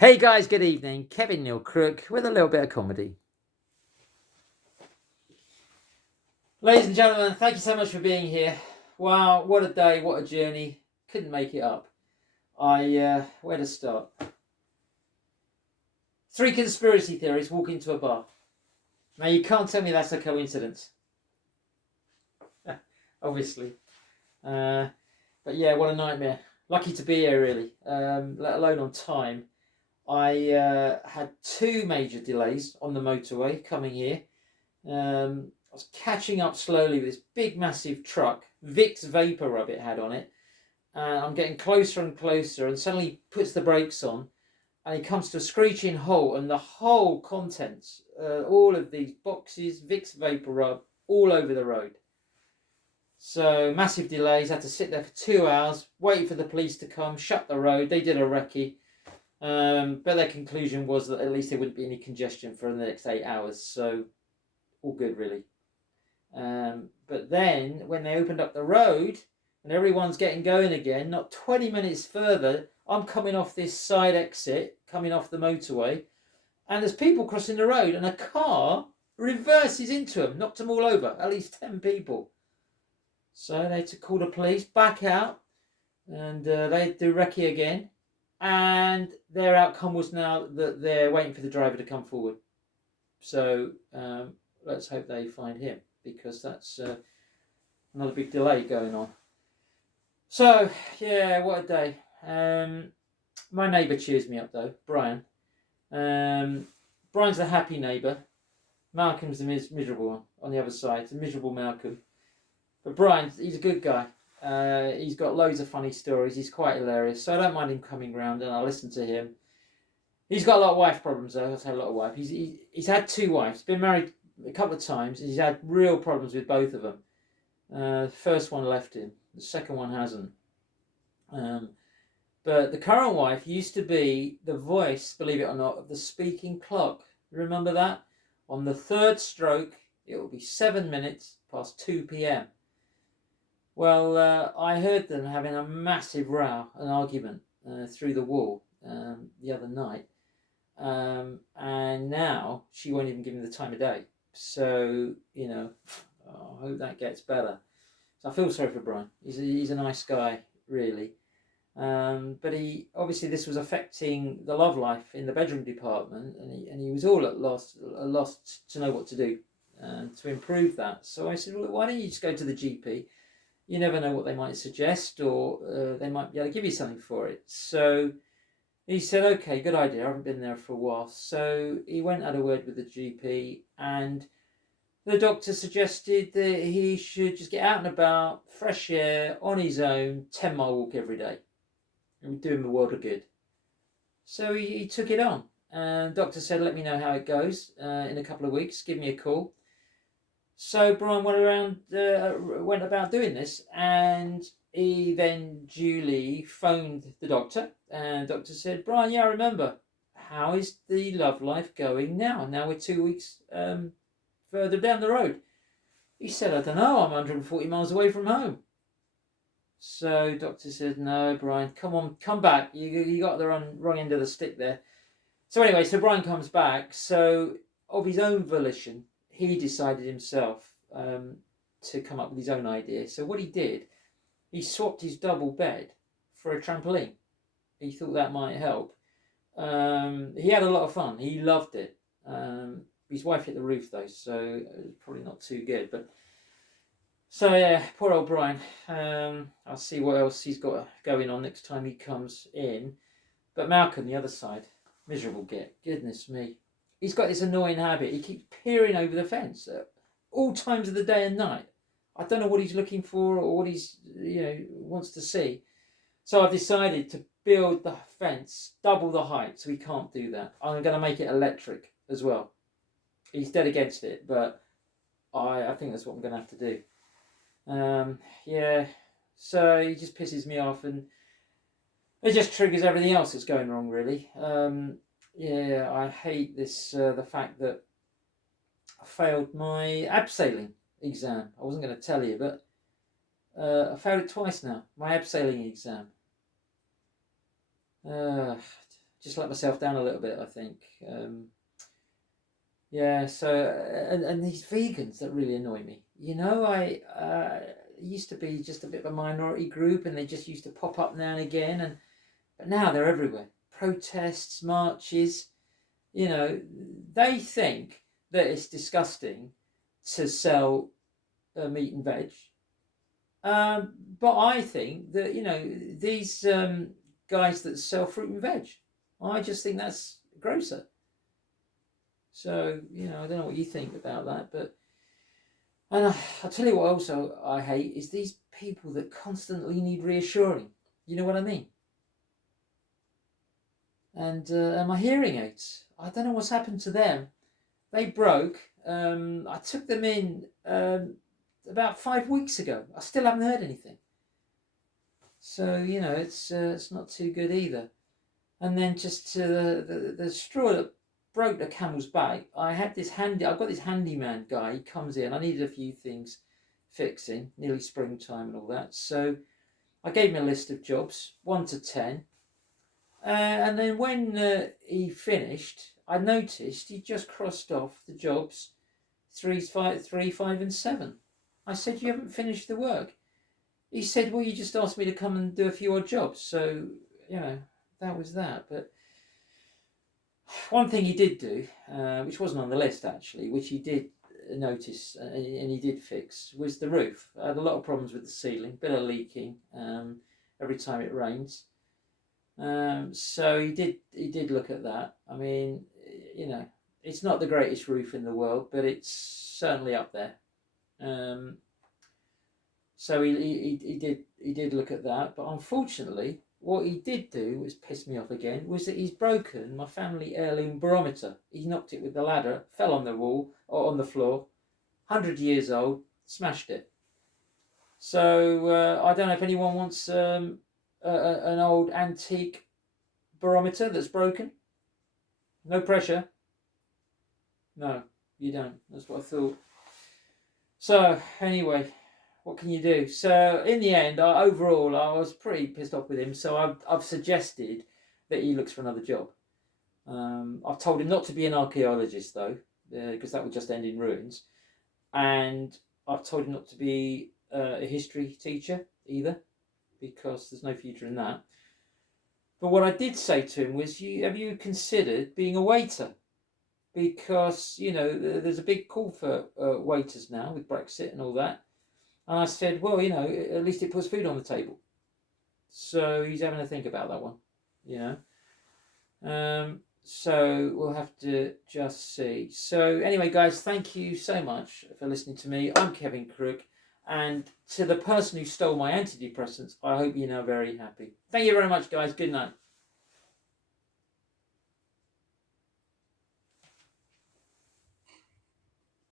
Hey guys, good evening. Kevin Neil Crook with a little bit of comedy. Ladies and gentlemen, thank you so much for being here. Wow, what a day, what a journey. Couldn't make it up. Where to start? 3 conspiracy theories walk into a bar. Now you can't tell me that's a coincidence. Obviously. But yeah, what a nightmare. Lucky to be here really, let alone on time. I had 2 major delays on the motorway coming here. I was catching up slowly with this big, massive truck. Vicks Vapor Rub it had on it. And I'm getting closer and closer, and suddenly he puts the brakes on, and he comes to a screeching halt, and the whole contents, all of these boxes, Vicks Vapor Rub, all over the road. So massive delays. Had to sit there for 2 hours, wait for the police to come, shut the road. They did a recce. But their conclusion was that at least there wouldn't be any congestion for the next 8 hours. So all good, really. But then when they opened up the road and everyone's getting going again, not 20 minutes further, I'm coming off this side exit, coming off the motorway, and there's people crossing the road, and a car reverses into them, knocked them all over, at least 10 people. So they had to call the police, back out, and they do recce again. And their outcome was now that they're waiting for the driver to come forward. So let's hope they find him, because that's another big delay going on. So, yeah, what a day. My neighbour cheers me up, though, Brian. Brian's the happy neighbour. Malcolm's the miserable one on the other side. It's a miserable Malcolm. But Brian, he's a good guy. He's got loads of funny stories. He's quite hilarious. So I don't mind him coming round, and I'll listen to him. He's got a lot of wife problems, though. He's had a lot of wife. He's had 2 wives. Been married a couple of times. He's had real problems with both of them. The first one left him. The second one hasn't. But the current wife used to be the voice, believe it or not, of the speaking clock. Remember that? On the 3rd stroke, it will be 7 minutes past 2 p.m. Well, I heard them having a massive row, an argument through the wall the other night. And now she won't even give me the time of day. So, I hope that gets better. So I feel sorry for Brian. He's a nice guy, really. But obviously this was affecting the love life in the bedroom department, and he was all at loss to know what to do to improve that. So I said, well, why don't you just go to the GP? You never know what they might suggest, or they might be able to give you something for it. So he said, okay, good idea. I haven't been there for a while. So he went, had a word with the GP, and the doctor suggested that he should just get out and about, fresh air, on his own, 10-mile walk every day. It would do him a world of good. So he took it on. And the doctor said, let me know how it goes in a couple of weeks. Give me a call. So Brian went about doing this, and he then duly phoned the doctor, and the doctor said, Brian, yeah, I remember. How is the love life going now? Now we're 2 weeks further down the road. He said, I don't know, I'm 140 miles away from home. So doctor said, no, Brian, come on, come back. You got the wrong end of the stick there. So anyway, so Brian comes back. So of his own volition, he decided himself to come up with his own idea. So what he did, he swapped his double bed for a trampoline. He thought that might help. He had a lot of fun. He loved it. His wife hit the roof though, so it was probably not too good. But so yeah, poor old Brian. I'll see what else he's got going on next time he comes in. But Malcolm, the other side, miserable git. Goodness me. He's got this annoying habit. He keeps peering over the fence at all times of the day and night. I don't know what he's looking for or what he's wants to see. So I've decided to build the fence double the height, so he can't do that. I'm going to make it electric as well. He's dead against it, but I think that's what I'm going to have to do. Yeah. So he just pisses me off, and it just triggers everything else that's going wrong, really. Yeah, I hate this, the fact that I failed my abseiling exam. I wasn't going to tell you, but I failed it twice now, my abseiling exam. just let myself down a little bit, I think. Yeah, so and these vegans that really annoy me. You know, I used to be just a bit of a minority group, and they just used to pop up now and again, but now they're everywhere. Protests, marches. You know, they think that it's disgusting to sell meat and veg, but I think that these guys that sell fruit and veg, I just think that's grosser. So I don't know what you think about that, but and I'll tell you what also I hate is these people that constantly need reassuring. You know what I mean? And my hearing aids, I don't know what's happened to them. They broke. I took them in about 5 weeks ago. I still haven't heard anything. So it's not too good either. And then just to the straw that broke the camel's back, I've got this handyman guy. He comes in. I needed a few things fixing, nearly springtime and all that. So I gave him a list of jobs, 1 to 10. And then when he finished, I noticed he just crossed off the jobs 3, 5, and 7. I said, "You haven't finished the work." He said, "Well, you just asked me to come and do a few odd jobs." So, that was that. But one thing he did do, which wasn't on the list actually, which he did notice and he did fix, was the roof. I had a lot of problems with the ceiling, bit of leaking every time it rains. So he did look at that. I mean, it's not the greatest roof in the world, but it's certainly up there. So he did look at that, but unfortunately, what he did do, was piss me off again, was that he's broken my family heirloom barometer. He knocked it with the ladder, fell on the wall or on the floor, 100 years old, smashed it. So I don't know if anyone wants an old antique barometer that's broken. No pressure. No, you don't. That's what I thought. So anyway, what can you do? So in the end, overall, I was pretty pissed off with him. So I've suggested that he looks for another job. I've told him not to be an archaeologist though, because that would just end in ruins. And I've told him not to be a history teacher either, because there's no future in that. But what I did say to him was, have you considered being a waiter? Because, there's a big call for waiters now with Brexit and all that. And I said, well, at least it puts food on the table. So he's having to think about that one, So we'll have to just see. So anyway, guys, thank you so much for listening to me. I'm Kevin Crook. And to the person who stole my antidepressants, I hope you're now very happy. Thank you very much, guys. Good night.